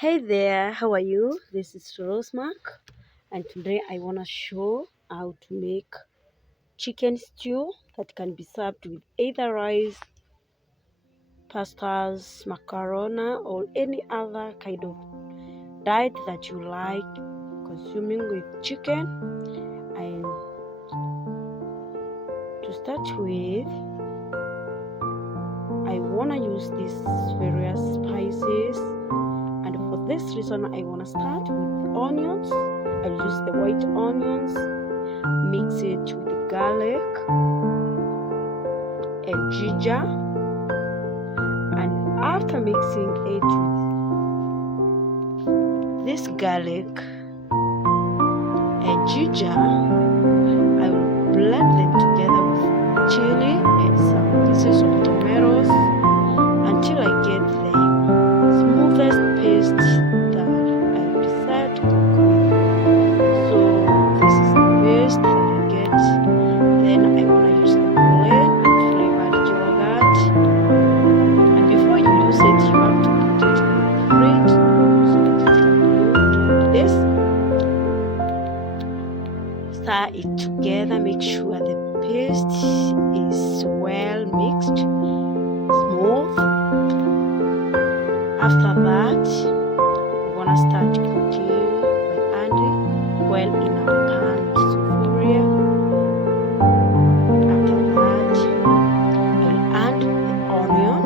Hey there, how are you? This is Rosemark, and today I want to show how to make chicken stew that can be served with either rice, pastas, macaroni, or any other kind of diet that you like consuming with chicken. And to start with, I want to use these various spices, and for this reason, I want to start with onions. I'll use the white onions, mix it with the garlic and ginger, and after mixing it with this garlic and ginger, I will blend them together with chili and some pieces of tomatoes until I get the smoothest paste that I decide to cook with. So this is the paste that I get. Then I want to use the plain and flavored yogurt. And before you use it, you have to put it in the fridge so that it can look like this. Stir it together. Make sure the paste is well mixed, smooth. After that, we're gonna start cooking by adding oil in our pan sufuria. After that, I'll add the onion.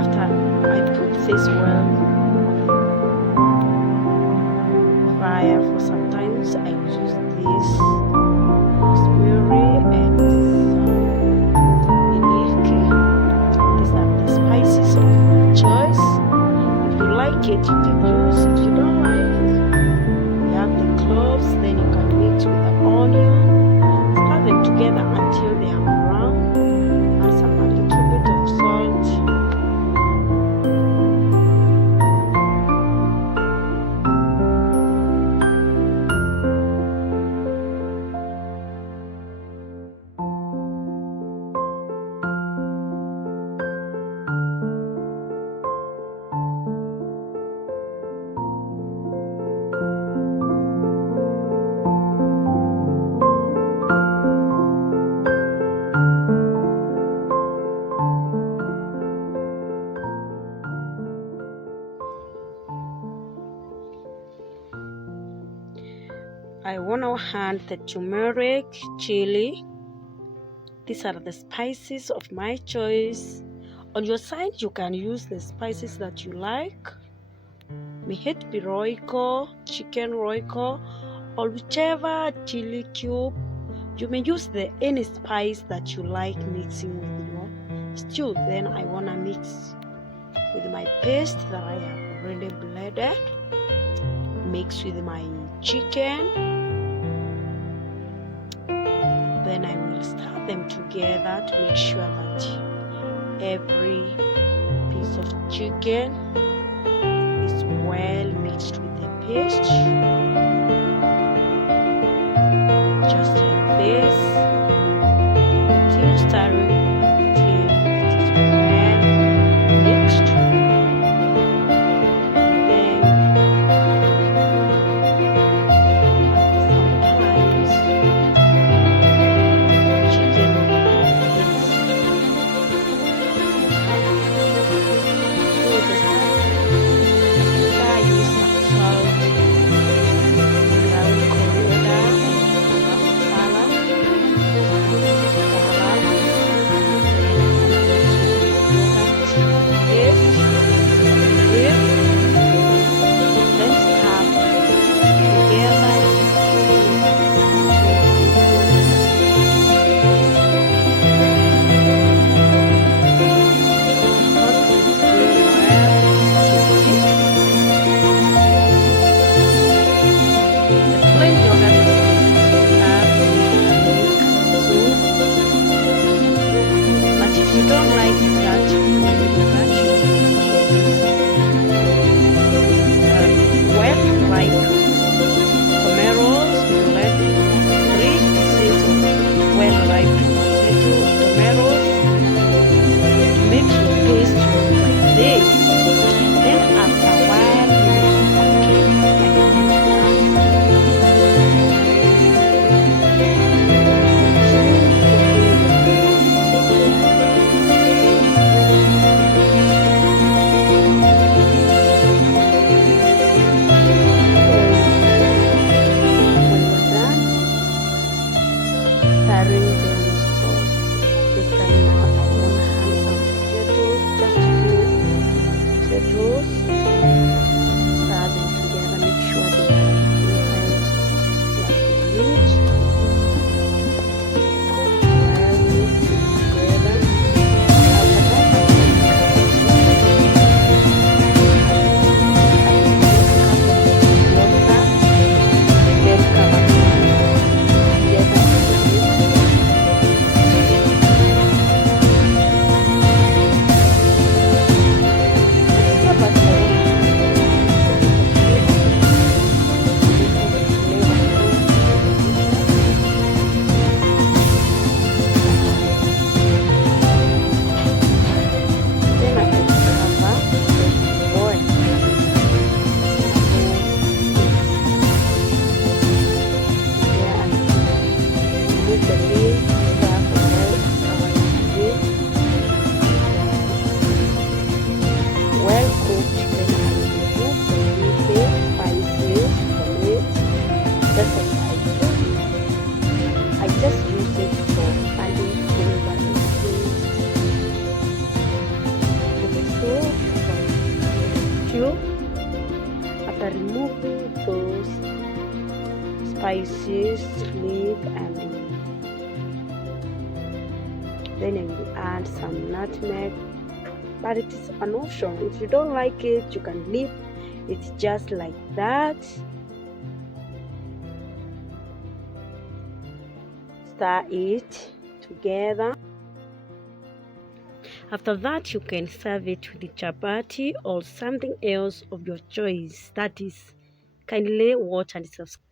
After I put this oil on the fire for some time, I use this rosemary and these are the spices of your choice. If you like it, you can use. If you don't like, you have the cloves, then you can mix with the onion, stir them together until they are brown, and some a little bit of salt. I want to add the turmeric, chili. These are the spices of my choice. On your side, you can use the spices that you like. May it be Royco, chicken Royco, or whichever chili cube. You may use any spice that you like mixing with your stew. Then I want to mix with my paste that I have already blended. Mix with my chicken. Then I will stir them together to make sure that every piece of chicken is well mixed with the paste. Just like this. Continue stirring until it is well mixed. Then arrange them sauce. This time now I want to add some potatoes, just a few potatoes. Stir them together, make sure they are inside like the meat. Well, mix it together. After that, I will then cover it together. After removing those spices, leaf, and then I will add some nutmeg, but it is an option. If you don't like it, you can leave it just like that. Stir it together. After that, you can serve it with the chapati or something else of your choice. That is, kindly watch and subscribe.